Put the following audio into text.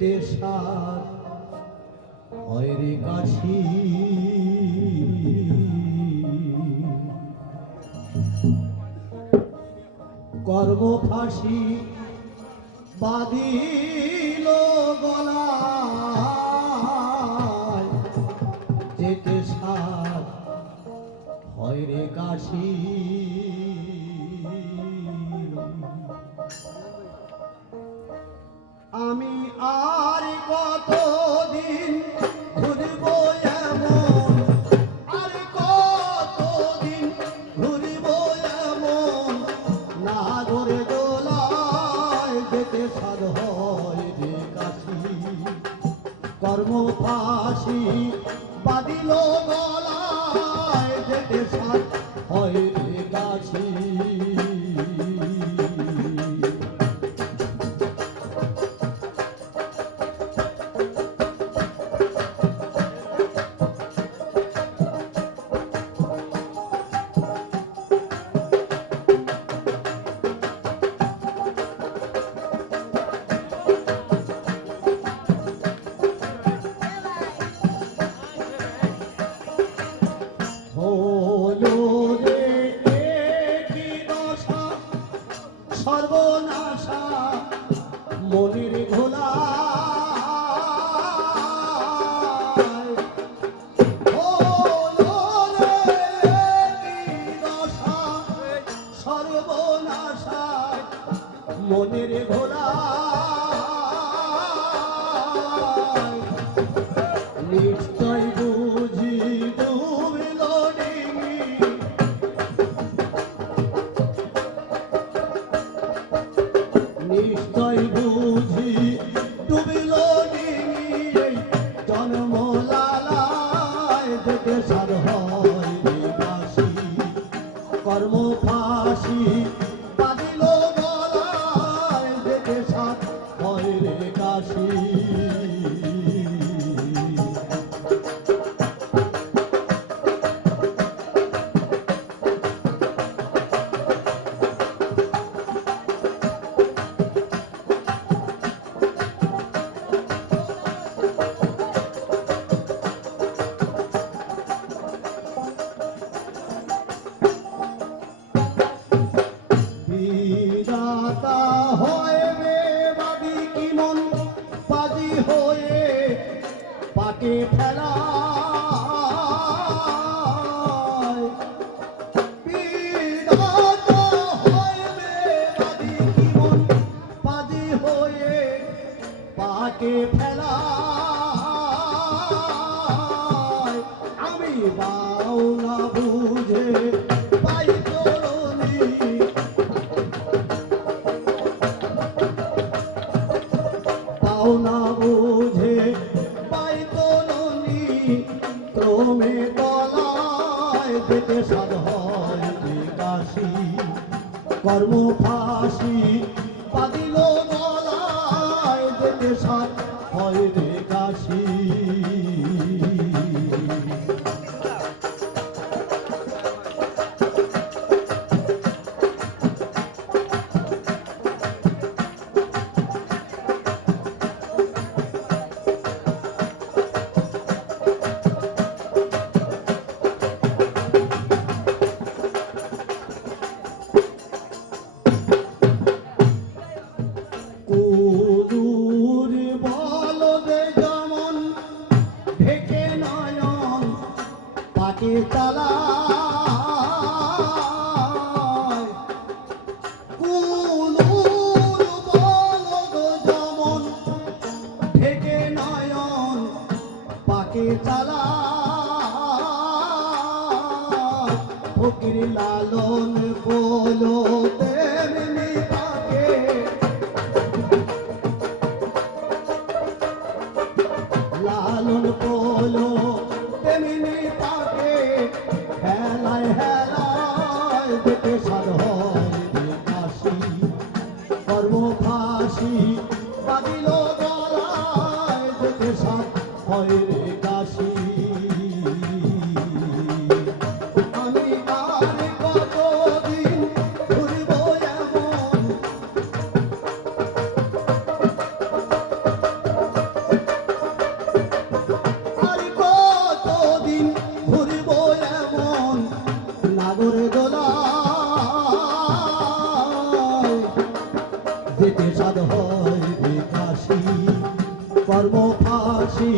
যেতে সার হয় রে কাশি। কর্ম ফাঁসি বাঁধিল গলায়, যেতে সার হয় রে কাশি। আমি আর কতদিন ঘুরব এমন, আর কতদিন ঘুরব এমন, নাগরে দোলায় যেতে সাধ হয় রে কাশি। কর্ম ফাঁসি বাঁধিল গলায়, যেতে সাধ হয় রে কাশি। সর্বনাশা মনির ঘোলা, সর্বনাশা মনির ঘোলা, নিশ্চয় বুঝি ডুবিল ডিঙি, নিশ্চয় বুঝি ডুবিল ডিঙি, জন্ম লালায় যেতে সাধ হয় রে কাশি। কর্ম ফাঁসি বাঁধিল গলায়, যেতে সাধ হয় রে কাশি। বিধাতা হয় বেবাদি কি মন বাজি হয়ে পাকে ফেলা, বিধাতা হয় বেবাদি কি মন বাজি হয়ে পাকে ফেলা। আমি বাউ না বুঝে পাই তরুণী, পাও না বুঝে পাই তরুণী, ক্রমে তলায় যেতে সাধ হয় রে কাশি। কর্ম ফাঁসি বাঁধিল গলায়, যেতে সাধ হয় রে কাশি। কুদুর বলদে যেমন ঢেকে নয়ন পাকে চালায়, কুদুর বলদ যেমন ঢেকে নয়ন পাকে চালায়, ফকির লালন বলো তেমনি পাকে, লালন বলো তেমনি পাকে, হেলায় হেলায় যেতে সাধ হয় রে কাশি। কর্ম ফাঁসি বাঁধিল গলায়, যেতে সাধ হয় রে কাশি। আমি আর কতদিন ঘুরব যেতে সাধ হয় বিকাশী কর্ম ফাঁসি